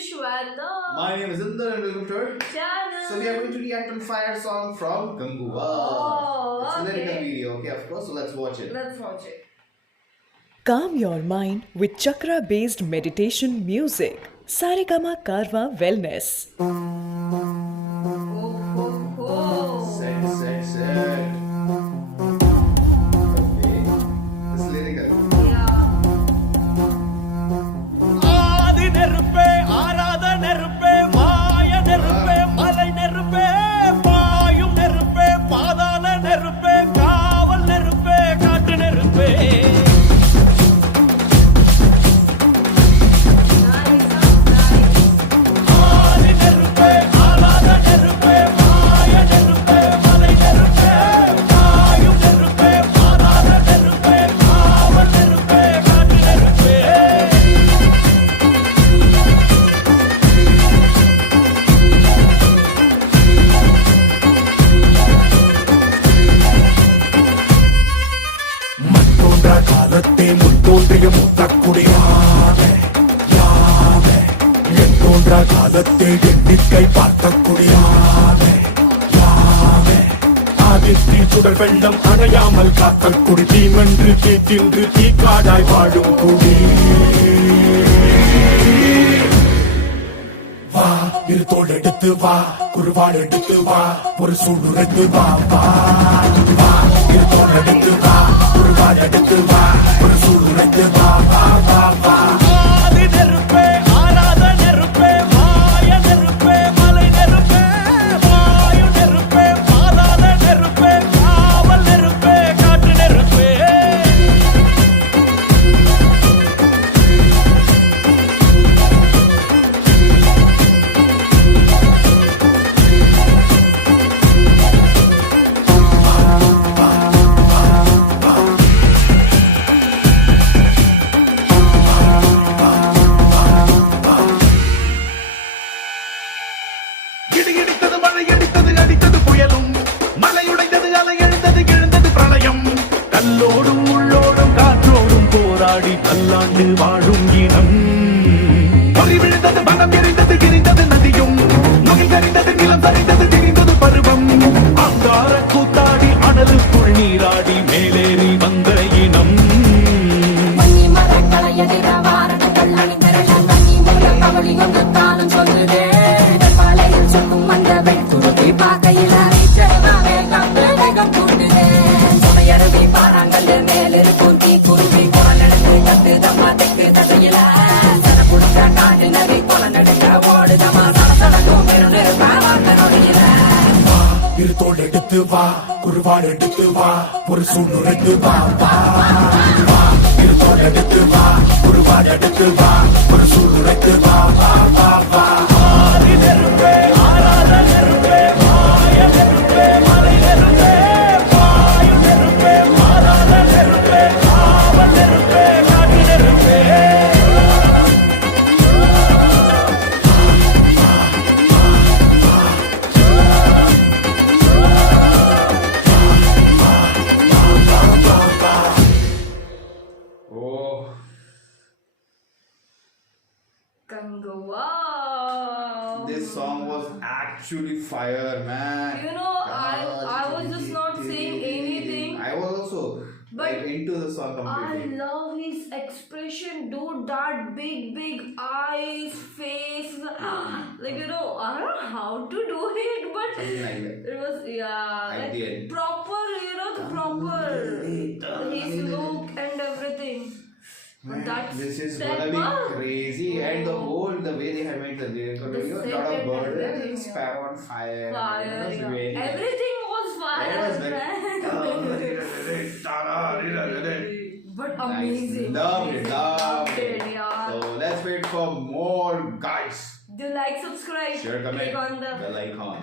Shweta. My name is Inder and welcome to our channel. So we are going to react on Fire song from Ganguva. Oh, it's a okay. lyrical video, okay, of course. So let's watch it. Let's watch it. Calm your mind with chakra-based meditation music. Saregama Karwa Wellness. Oh. Set. Okay. It's lyrical. Yeah. ஆதி நெருப்பே ஆராத நெருப்பே மாய நெருப்பே மலை நெருப்பே பாயும் நெருப்பே பாதாள நெருப்பே காவல் நெருப்பே காட்டு நெருப்பே ஆதி நெருப்பே ஆராத நெருப்பே மாய நெருப்பே மலை நெருப்பே பாயும் நெருப்பே பாதாள நெருப்பே காவல் நெருப்பே காட்டு நெருப்பே மண்தோன்றா காலத்தே முன் தோன்றிய முத்தக்குடியாவே யாவே என் தோன்றா காலத்தே எண்ணிக்கை பார்த்தக்குடியாவே யாவே ஆதித்தின் சுடர் வெள்ளம் அணையாமல் காத்த குடி தீமென்று தீத்தின்று தீக்காடாய் வாழும் குடி வா இரு தோள் எடுத்து வா குருவாள் எடுத்து வா ஒரு சூடுரைத்து வா வா வா இரு தோள் எடுத்து வா குருவாள் எடுத்து வா ஒரு சூடுரைத்து வா வா வா வா ஆதி நெருப்பே ஆராத நெருப்பே மாய நெருப்பே மலை நெருப்பே வாயு நெருப்பே பாதாள நெருப்பே காவல் நெருப்பே காட்டு நெருப்பே இடித்தது மழை அடித்தது அடித்தது புயலும் மலையுடைந்தது அலை எழுந்தது எழுந்தது பிரளயம் கல்லோடும் உள்ளோடும் காற்றோடும் போராடி பல்லாண்டு வாழும் இனம் பொறி விழுந்தது பணம் எரிந்தது எரிந்தது நதியும் நுகில் கரிந்தது நிலம் சரிந்தது தெரிந்தது பருவம் அங்கார கூத்தாடி அனலுக்குள் நீராடி மேலேறி வந்த இனம் மணி மரங்களை எதிர வாரணங்கள் அணிந்தரல் மணி மூலம் கவலி கொண்டு தானும் சொல்லுதே பாலையில் சுக்கும் அந்த வெண்குருதி பார்க்கையில் அரைச்சடவாவே கம்பு வேகம் கூட்டுதே சுமையருவி பாறாங்கல் மேலிருக்கும் தீ குருவி குரல் எடுத்து கத்து தம்மா தெக்கு தசையில சன புடிச்ச காட்டு நரி கொல நடுங்க ஓடுதமா சடசடக்கும் பெருநெருப்பா வார்த்த நொடியில இரு தோள் எடுத்து வா குருவாள் எடுத்து வா ஒரு சூழ்நிலைத்து வா வா வா இரு தோள் எடுத்து வா குருவாள் எடுத்து வா ஒரு சூழ்நிலைத்து வா வா வா வா ஆதி நெருப்பே ஆராத நெருப்பே மாய நெருப்பே மலை நெருப்பே வாயு நெருப்பே பாதாள நெருப்பே காவல் நெருப்பே காட்டு நெருப்பே Oh. Ganguva. This song was actually fire, man. You know, I was just not saying anything. I was also But into the song I completely. love his expression, dude. That big eyes, face. Like, you know, I don't know how to do it, but Something like that. it was, yeah, I like did. proper, you know, the proper his look and everything. Man, That's this is that gonna be one. crazy, and the way they have made the lyrical The video, set lot of and birds, everything, yeah. sparrow on fire. Fire, It was yeah. very nice. Everything was fire, It was very- man. But Nice. amazing. Loved it, loved it. yeah. So let's wait for more, guys. Do like, subscribe, Share, comment, click on the bell icon.